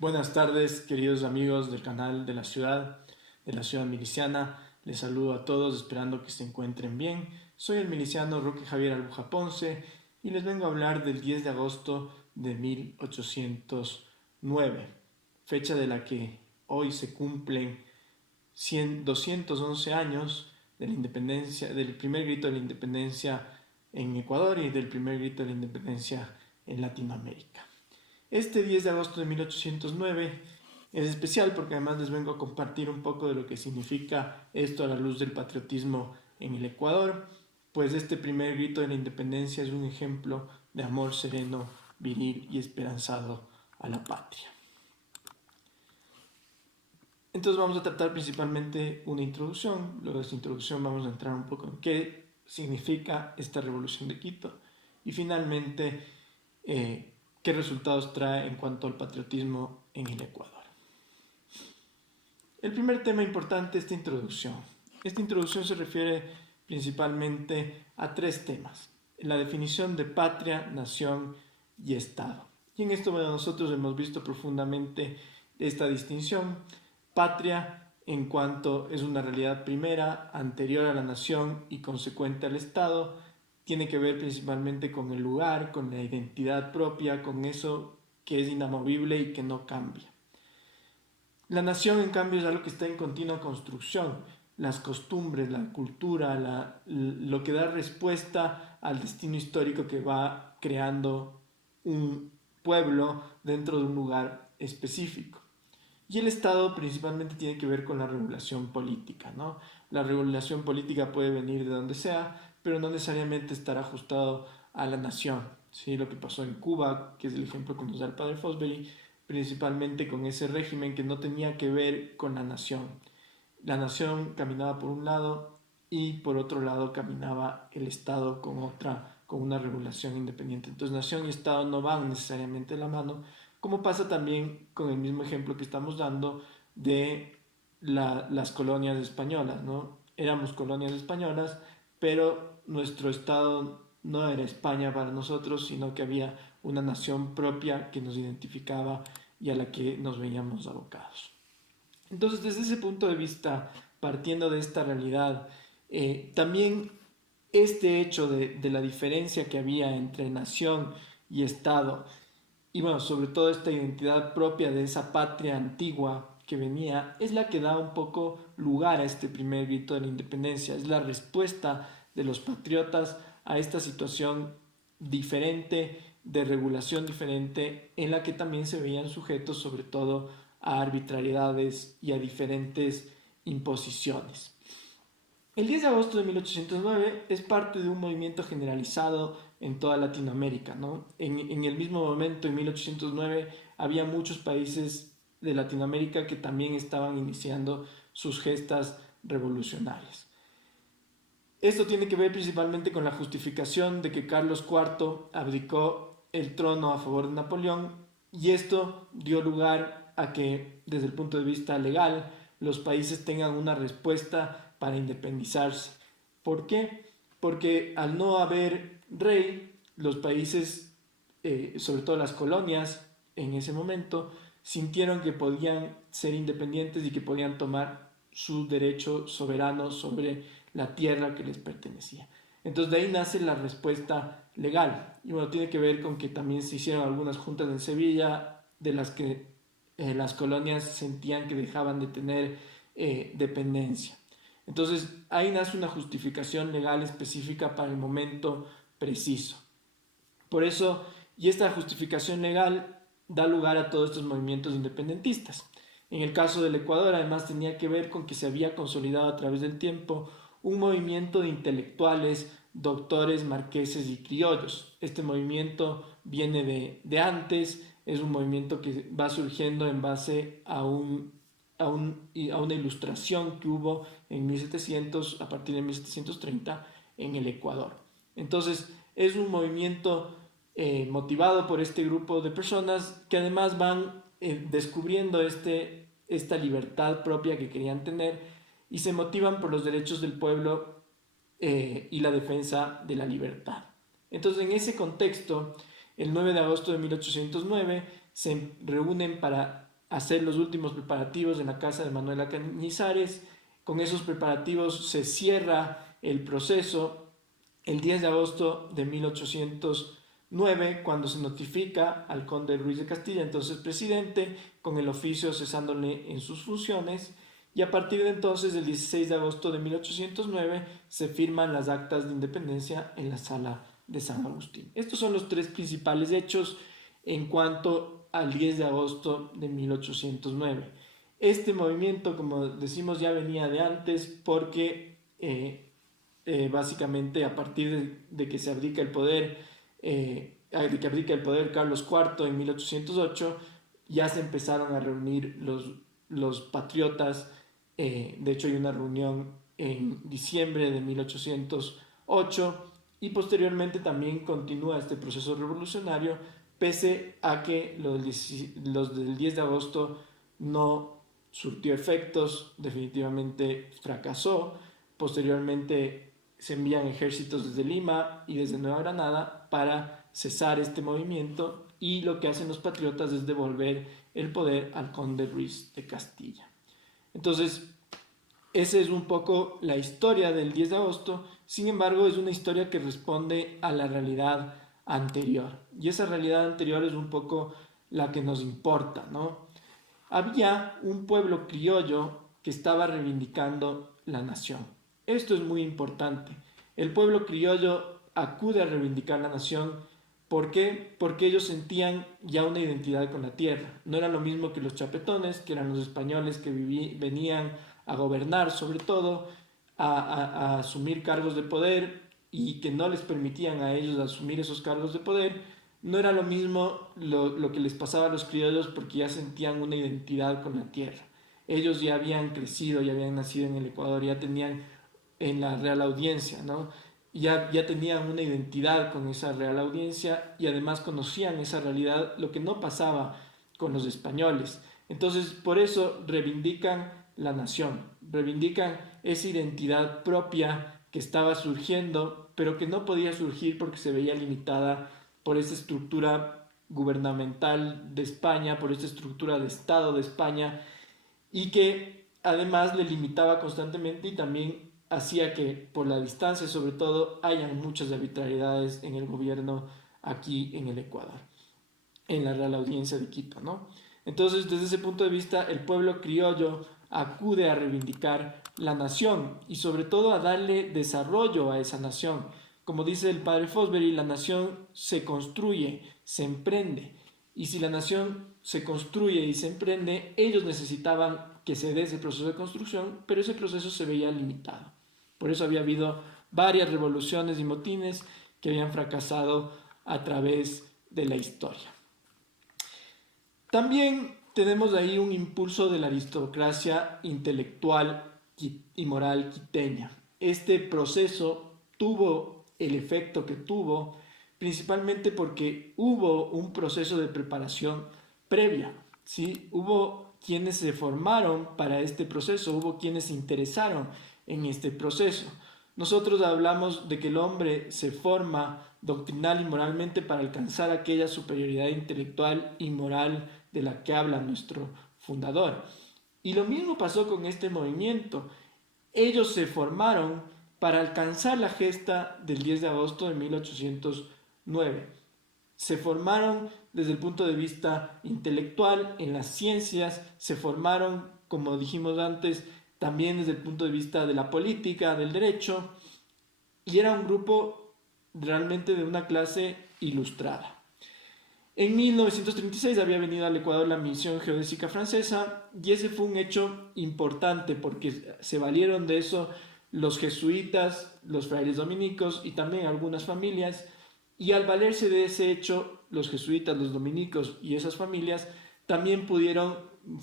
Buenas tardes, queridos amigos del canal de la ciudad miliciana. Les saludo a todos esperando que se encuentren bien. Soy el miliciano Roque Javier Albuja Ponce y les vengo a hablar del 10 de agosto de 1809, fecha de la que hoy se cumplen 211 años de la independencia, del primer grito de la independencia en Ecuador y del primer grito de la independencia en Latinoamérica. Este 10 de agosto de 1809 es especial porque además les vengo a compartir un poco de lo que significa esto a la luz del patriotismo en el Ecuador, pues este primer grito de la independencia es un ejemplo de amor sereno, viril y esperanzado a la patria. Entonces vamos a tratar principalmente una introducción, luego de esta introducción vamos a entrar un poco en qué significa esta revolución de Quito y finalmente qué resultados trae en cuanto al patriotismo en el Ecuador. El primer tema importante es esta introducción. Esta introducción se refiere principalmente a tres temas: la definición de patria, nación y Estado. Y en esto nosotros hemos visto profundamente esta distinción. Patria en cuanto es una realidad primera, anterior a la nación y consecuente al Estado, tiene que ver principalmente con el lugar, con la identidad propia, con eso que es inamovible y que no cambia. La nación, en cambio, es algo que está en continua construcción. Las costumbres, la cultura, lo que da respuesta al destino histórico que va creando un pueblo dentro de un lugar específico. Y el Estado principalmente tiene que ver con la regulación política, ¿no? La regulación política puede venir de donde sea, pero no necesariamente estar ajustado a la nación. ¿Sí? Lo que pasó en Cuba, que es el ejemplo que nos da el padre Fosbury, principalmente con ese régimen que no tenía que ver con la nación. La nación caminaba por un lado y por otro lado caminaba el Estado con una regulación independiente. Entonces nación y Estado no van necesariamente de la mano, como pasa también con el mismo ejemplo que estamos dando de las colonias españolas, ¿no? Éramos colonias españolas, pero nuestro Estado no era España para nosotros, sino que había una nación propia que nos identificaba y a la que nos veíamos abocados. Entonces, desde ese punto de vista, partiendo de esta realidad, también este hecho de la diferencia que había entre nación y Estado, y bueno, sobre todo esta identidad propia de esa patria antigua que venía, es la que da un poco lugar a este primer grito de la independencia, es la respuesta de los patriotas a esta situación diferente, de regulación diferente, en la que también se veían sujetos sobre todo a arbitrariedades y a diferentes imposiciones. El 10 de agosto de 1809 es parte de un movimiento generalizado en toda Latinoamérica, ¿no? En el mismo momento, en 1809, había muchos países de Latinoamérica que también estaban iniciando sus gestas revolucionarias. Esto tiene que ver principalmente con la justificación de que Carlos IV abdicó el trono a favor de Napoleón, y esto dio lugar a que, desde el punto de vista legal, los países tengan una respuesta para independizarse. ¿Por qué? Porque al no haber rey, los países, sobre todo las colonias en ese momento, sintieron que podían ser independientes y que podían tomar su derecho soberano sobre la tierra que les pertenecía. Entonces de ahí nace la respuesta legal. Y bueno, tiene que ver con que también se hicieron algunas juntas en Sevilla de las que las colonias sentían que dejaban de tener dependencia. Entonces ahí nace una justificación legal específica para el momento preciso. Por eso, y esta justificación legal da lugar a todos estos movimientos independentistas. En el caso del Ecuador, además, tenía que ver con que se había consolidado a través del tiempo un movimiento de intelectuales, doctores, marqueses y criollos. Este movimiento viene de antes, es un movimiento que va surgiendo en base a una ilustración que hubo en 1700, a partir de 1730, en el Ecuador. Entonces, es un movimiento motivado por este grupo de personas que además van descubriendo esta libertad propia que querían tener y se motivan por los derechos del pueblo y la defensa de la libertad. Entonces, en ese contexto, el 9 de agosto de 1809 se reúnen para hacer los últimos preparativos en la casa de Manuela Cañizares. Con esos preparativos se cierra el proceso el 10 de agosto de 1809, cuando se notifica al conde Ruiz de Castilla, entonces presidente, con el oficio cesándole en sus funciones, y a partir de entonces, el 16 de agosto de 1809, se firman las actas de independencia en la Sala de San Agustín. Estos son los tres principales hechos en cuanto al 10 de agosto de 1809. Este movimiento, como decimos, ya venía de antes porque básicamente a partir de que se abdica el poder, Carlos IV en 1808, ya se empezaron a reunir los patriotas. De hecho, hay una reunión en diciembre de 1808 y posteriormente también continúa este proceso revolucionario, pese a que los del 10 de agosto no surtió efectos, definitivamente fracasó. Posteriormente se envían ejércitos desde Lima y desde Nueva Granada para cesar este movimiento, y lo que hacen los patriotas es devolver el poder al conde Ruiz de Castilla. Entonces, esa es un poco la historia del 10 de agosto. Sin embargo, es una historia que responde a la realidad anterior, y esa realidad anterior es un poco la que nos importa, ¿no? Había un pueblo criollo que estaba reivindicando la nación. Esto es muy importante. El pueblo criollo acude a reivindicar la nación. ¿Por qué? Porque ellos sentían ya una identidad con la tierra. No era lo mismo que los chapetones, que eran los españoles que venían a gobernar, sobre todo a asumir cargos de poder, y que no les permitían a ellos asumir esos cargos de poder. No era lo mismo lo que les pasaba a los criollos, porque ya sentían una identidad con la tierra. Ellos ya habían crecido, ya habían nacido en el Ecuador, ya tenían en la Real Audiencia, ¿no? Ya tenían una identidad con esa Real Audiencia, y además conocían esa realidad, lo que no pasaba con los españoles. Entonces, por eso reivindican la nación, reivindican esa identidad propia que estaba surgiendo, pero que no podía surgir porque se veía limitada por esa estructura gubernamental de España, por esta estructura de Estado de España, y que además le limitaba constantemente, y también hacía que, por la distancia sobre todo, hayan muchas arbitrariedades en el gobierno aquí en el Ecuador, en la Real Audiencia de Quito, ¿no? Entonces, desde ese punto de vista, el pueblo criollo acude a reivindicar la nación y sobre todo a darle desarrollo a esa nación. Como dice el padre Fosbury, la nación se construye, se emprende. Y si la nación se construye y se emprende, ellos necesitaban que se dé ese proceso de construcción, pero ese proceso se veía limitado. Por eso había habido varias revoluciones y motines que habían fracasado a través de la historia. También tenemos ahí un impulso de la aristocracia intelectual y moral quiteña. Este proceso tuvo el efecto que tuvo, principalmente porque hubo un proceso de preparación previa, ¿sí? Hubo quienes se formaron para este proceso, hubo quienes se interesaron en este proceso. Nosotros hablamos de que el hombre se forma doctrinal y moralmente para alcanzar aquella superioridad intelectual y moral de la que habla nuestro fundador. Y lo mismo pasó con este movimiento. Ellos se formaron para alcanzar la gesta del 10 de agosto de 1809. Se formaron desde el punto de vista intelectual, en las ciencias, se formaron, como dijimos antes, también desde el punto de vista de la política, del derecho, y era un grupo realmente de una clase ilustrada. En 1936 había venido al Ecuador la misión geodésica francesa, y ese fue un hecho importante porque se valieron de eso los jesuitas, los frailes dominicos y también algunas familias, y al valerse de ese hecho, los jesuitas, los dominicos y esas familias también pudieron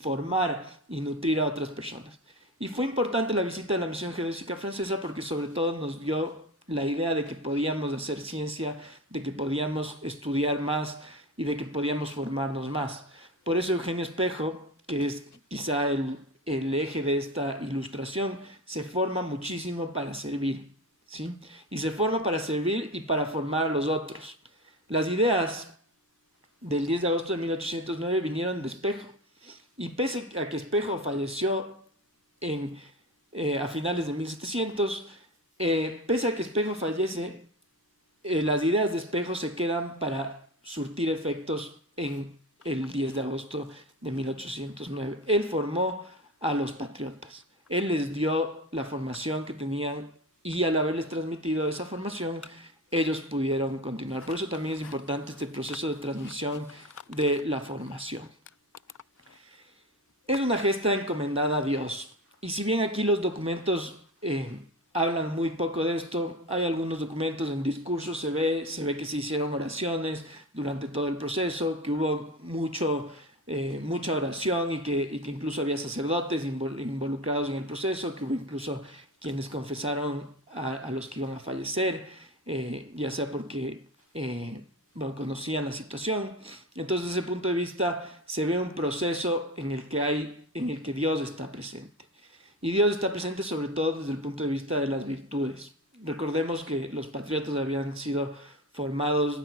formar y nutrir a otras personas. Y fue importante la visita de la misión geodésica francesa porque sobre todo nos dio la idea de que podíamos hacer ciencia, de que podíamos estudiar más y de que podíamos formarnos más. Por eso Eugenio Espejo, que es quizá el eje de esta ilustración, se forma muchísimo para servir, ¿sí? Y se forma para servir y para formar a los otros. Las ideas del 10 de agosto de 1809 vinieron de Espejo. Y pese a que Espejo falleció a finales de 1700, pese a que Espejo fallece, las ideas de Espejo se quedan para surtir efectos en el 10 de agosto de 1809. Él formó a los patriotas, él les dio la formación que tenían y al haberles transmitido esa formación, ellos pudieron continuar. Por eso también es importante este proceso de transmisión de la formación. Es una gesta encomendada a Dios. Y si bien aquí los documentos hablan muy poco de esto, hay algunos documentos en discursos, se ve que se hicieron oraciones durante todo el proceso, que hubo mucha oración y que incluso había sacerdotes involucrados en el proceso, que hubo incluso quienes confesaron a los que iban a fallecer, ya sea porque conocían la situación. Entonces, desde ese punto de vista, se ve un proceso en el que Dios está presente. Y Dios está presente sobre todo desde el punto de vista de las virtudes. Recordemos que los patriotas habían sido formados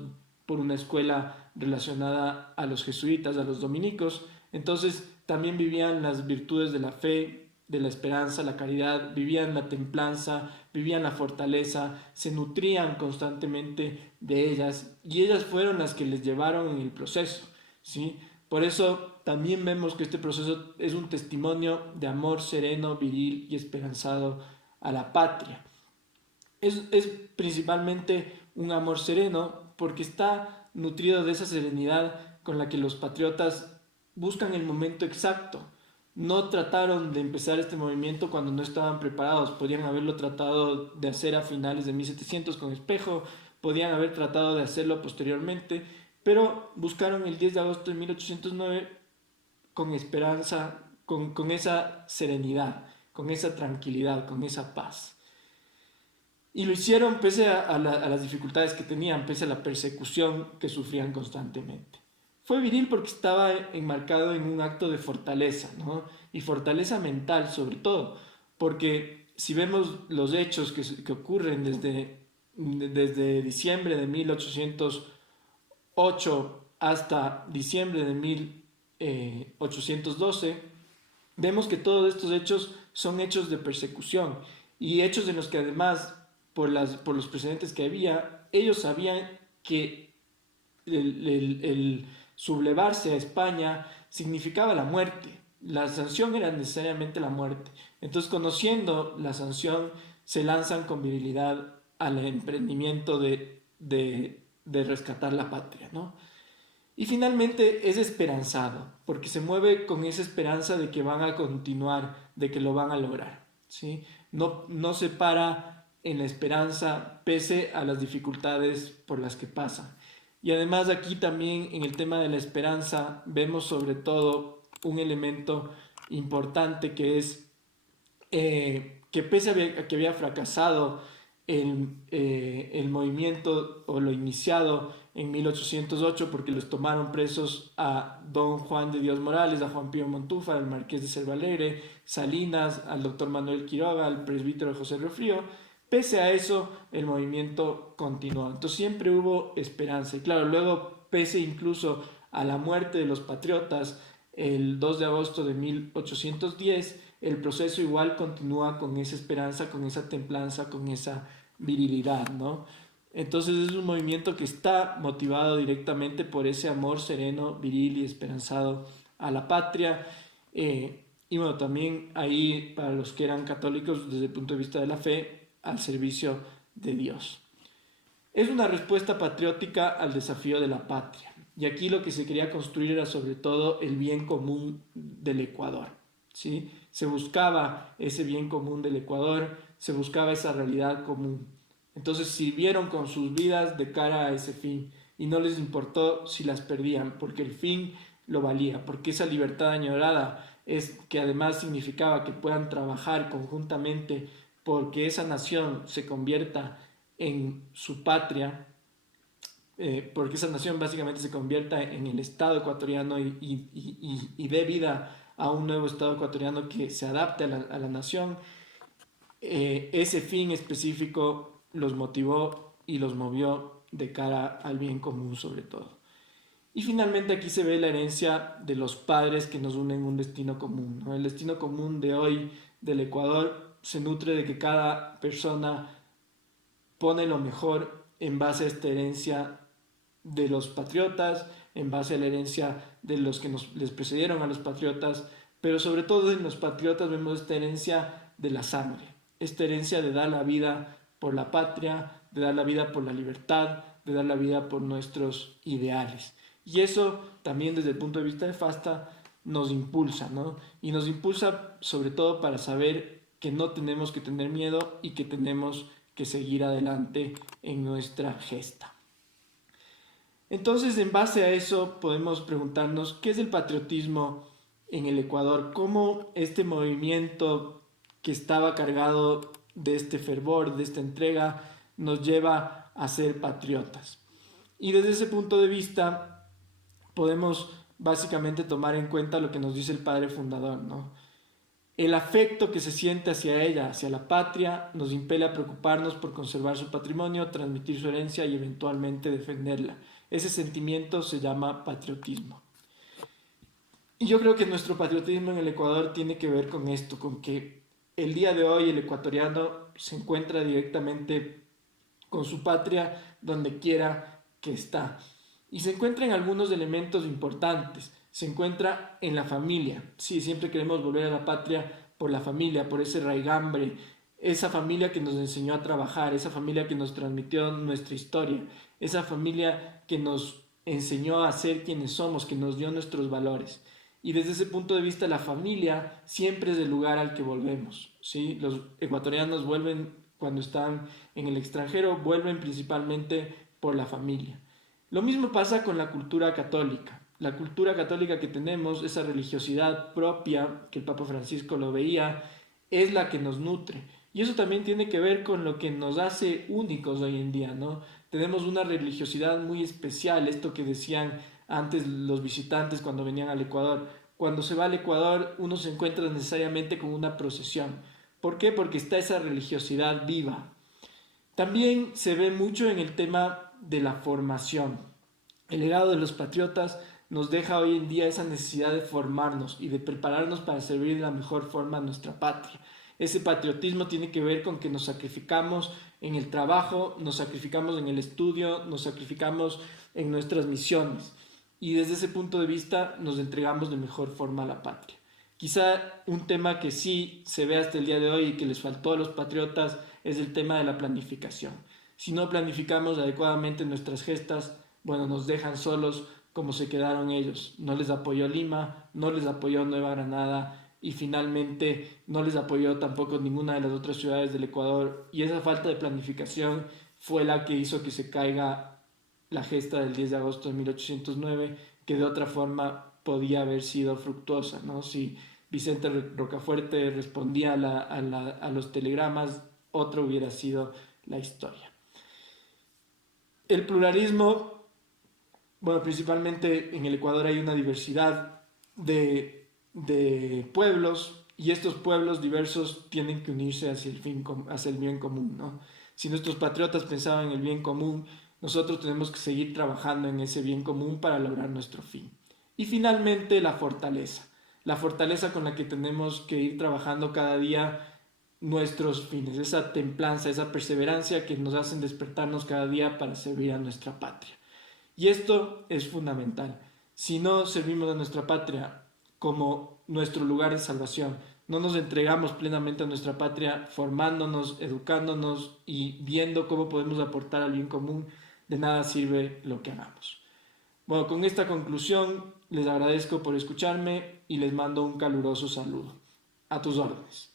por una escuela relacionada a los jesuitas, a los dominicos. Entonces, también vivían las virtudes de la fe, de la esperanza, la caridad, vivían la templanza, vivían la fortaleza, se nutrían constantemente de ellas y ellas fueron las que les llevaron en el proceso, ¿sí? Por eso también vemos que este proceso es un testimonio de amor sereno, viril y esperanzado a la patria. Es principalmente un amor sereno porque está nutrido de esa serenidad con la que los patriotas buscan el momento exacto. No trataron de empezar este movimiento cuando no estaban preparados. Podían haberlo tratado de hacer a finales de 1700 con Espejo, podían haber tratado de hacerlo posteriormente, pero buscaron el 10 de agosto de 1809 con esperanza, con esa serenidad, con esa tranquilidad, con esa paz. Y lo hicieron pese a las dificultades que tenían, pese a la persecución que sufrían constantemente. Fue viril porque estaba enmarcado en un acto de fortaleza, ¿no? Y fortaleza mental sobre todo, porque si vemos los hechos que ocurren desde diciembre de 1808 hasta diciembre de 1812, vemos que todos estos hechos son hechos de persecución y hechos en los que además, por los precedentes que había, ellos sabían que el sublevarse a España significaba la muerte. La sanción era necesariamente la muerte. Entonces, conociendo la sanción, se lanzan con virilidad al emprendimiento de rescatar la patria, ¿no? Y finalmente es esperanzado, porque se mueve con esa esperanza de que van a continuar, de que lo van a lograr, ¿sí? No se para en la esperanza pese a las dificultades por las que pasan. Y además aquí también en el tema de la esperanza vemos sobre todo un elemento importante que es que pese a que había fracasado el movimiento o lo iniciado en 1808 porque los tomaron presos a don Juan de Dios Morales, a Juan Pío Montúfar, al marqués de Cervalegre, Salinas, al doctor Manuel Quiroga, al presbítero José Refrío. Pese a eso, el movimiento continuó. Entonces siempre hubo esperanza. Y claro, luego, pese incluso a la muerte de los patriotas, el 2 de agosto de 1810, el proceso igual continúa con esa esperanza, con esa templanza, con esa virilidad, ¿no? Entonces es un movimiento que está motivado directamente por ese amor sereno, viril y esperanzado a la patria. Y bueno, también ahí para los que eran católicos desde el punto de vista de la fe, al servicio de Dios. Es una respuesta patriótica al desafío de la patria. Y aquí lo que se quería construir era sobre todo el bien común del Ecuador, ¿sí? Se buscaba ese bien común del Ecuador, se buscaba esa realidad común. Entonces sirvieron con sus vidas de cara a ese fin y no les importó si las perdían, porque el fin lo valía, porque esa libertad añorada es que además significaba que puedan trabajar conjuntamente porque esa nación se convierta en su patria, porque esa nación básicamente se convierta en el Estado ecuatoriano y dé vida a un nuevo Estado ecuatoriano que se adapte a la nación. Ese fin específico los motivó y los movió de cara al bien común sobre todo. Y finalmente aquí se ve la herencia de los padres que nos unen un destino común, ¿no? El destino común de hoy del Ecuador se nutre de que cada persona pone lo mejor en base a esta herencia de los patriotas, en base a la herencia de los que les precedieron a los patriotas, pero sobre todo en los patriotas vemos esta herencia de la sangre, esta herencia de dar la vida por la patria, de dar la vida por la libertad, de dar la vida por nuestros ideales. Y eso también desde el punto de vista de FASTA nos impulsa, ¿no? Y nos impulsa sobre todo para saber que no tenemos que tener miedo y que tenemos que seguir adelante en nuestra gesta. Entonces, en base a eso, podemos preguntarnos qué es el patriotismo en el Ecuador, cómo este movimiento que estaba cargado de este fervor, de esta entrega, nos lleva a ser patriotas. Y desde ese punto de vista, podemos básicamente tomar en cuenta lo que nos dice el padre fundador, ¿no? El afecto que se siente hacia ella, hacia la patria, nos impele a preocuparnos por conservar su patrimonio, transmitir su herencia y eventualmente defenderla. Ese sentimiento se llama patriotismo. Y yo creo que nuestro patriotismo en el Ecuador tiene que ver con esto, con que el día de hoy el ecuatoriano se encuentra directamente con su patria donde quiera que está. Y se encuentra en algunos elementos importantes. Se encuentra en la familia. Sí, siempre queremos volver a la patria por la familia, por ese raigambre, esa familia que nos enseñó a trabajar, esa familia que nos transmitió nuestra historia, esa familia que nos enseñó a ser quienes somos, que nos dio nuestros valores. Y desde ese punto de vista, la familia siempre es el lugar al que volvemos, ¿sí? Los ecuatorianos vuelven cuando están en el extranjero, vuelven principalmente por la familia. Lo mismo pasa con la cultura católica. La cultura católica que tenemos, esa religiosidad propia, que el Papa Francisco lo veía, es la que nos nutre. Y eso también tiene que ver con lo que nos hace únicos hoy en día, ¿no? Tenemos una religiosidad muy especial, esto que decían antes los visitantes cuando venían al Ecuador. Cuando se va al Ecuador, uno se encuentra necesariamente con una procesión. ¿Por qué? Porque está esa religiosidad viva. También se ve mucho en el tema de la formación. El legado de los patriotas nos deja hoy en día esa necesidad de formarnos y de prepararnos para servir de la mejor forma a nuestra patria. Ese patriotismo tiene que ver con que nos sacrificamos en el trabajo, nos sacrificamos en el estudio, nos sacrificamos en nuestras misiones. Y desde ese punto de vista nos entregamos de mejor forma a la patria. Quizá un tema que sí se ve hasta el día de hoy y que les faltó a los patriotas es el tema de la planificación. Si no planificamos adecuadamente nuestras gestas, bueno, nos dejan solos como se quedaron ellos. No les apoyó Lima, no les apoyó Nueva Granada y finalmente no les apoyó tampoco ninguna de las otras ciudades del Ecuador. Y esa falta de planificación fue la que hizo que se caiga la gesta del 10 de agosto de 1809, que de otra forma podía haber sido fructuosa, ¿no? Si Vicente Rocafuerte respondía a los telegramas, otra hubiera sido la historia. El pluralismo, bueno, principalmente en el Ecuador hay una diversidad de pueblos y estos pueblos diversos tienen que unirse hacia el bien común, ¿no? Si nuestros patriotas pensaban en el bien común, nosotros tenemos que seguir trabajando en ese bien común para lograr nuestro fin. Y finalmente la fortaleza con la que tenemos que ir trabajando cada día nuestros fines, esa templanza, esa perseverancia que nos hacen despertarnos cada día para servir a nuestra patria. Y esto es fundamental. Si no servimos a nuestra patria como nuestro lugar de salvación, no nos entregamos plenamente a nuestra patria, formándonos, educándonos y viendo cómo podemos aportar al bien común, de nada sirve lo que hagamos. Bueno, con esta conclusión les agradezco por escucharme y les mando un caluroso saludo. A tus órdenes.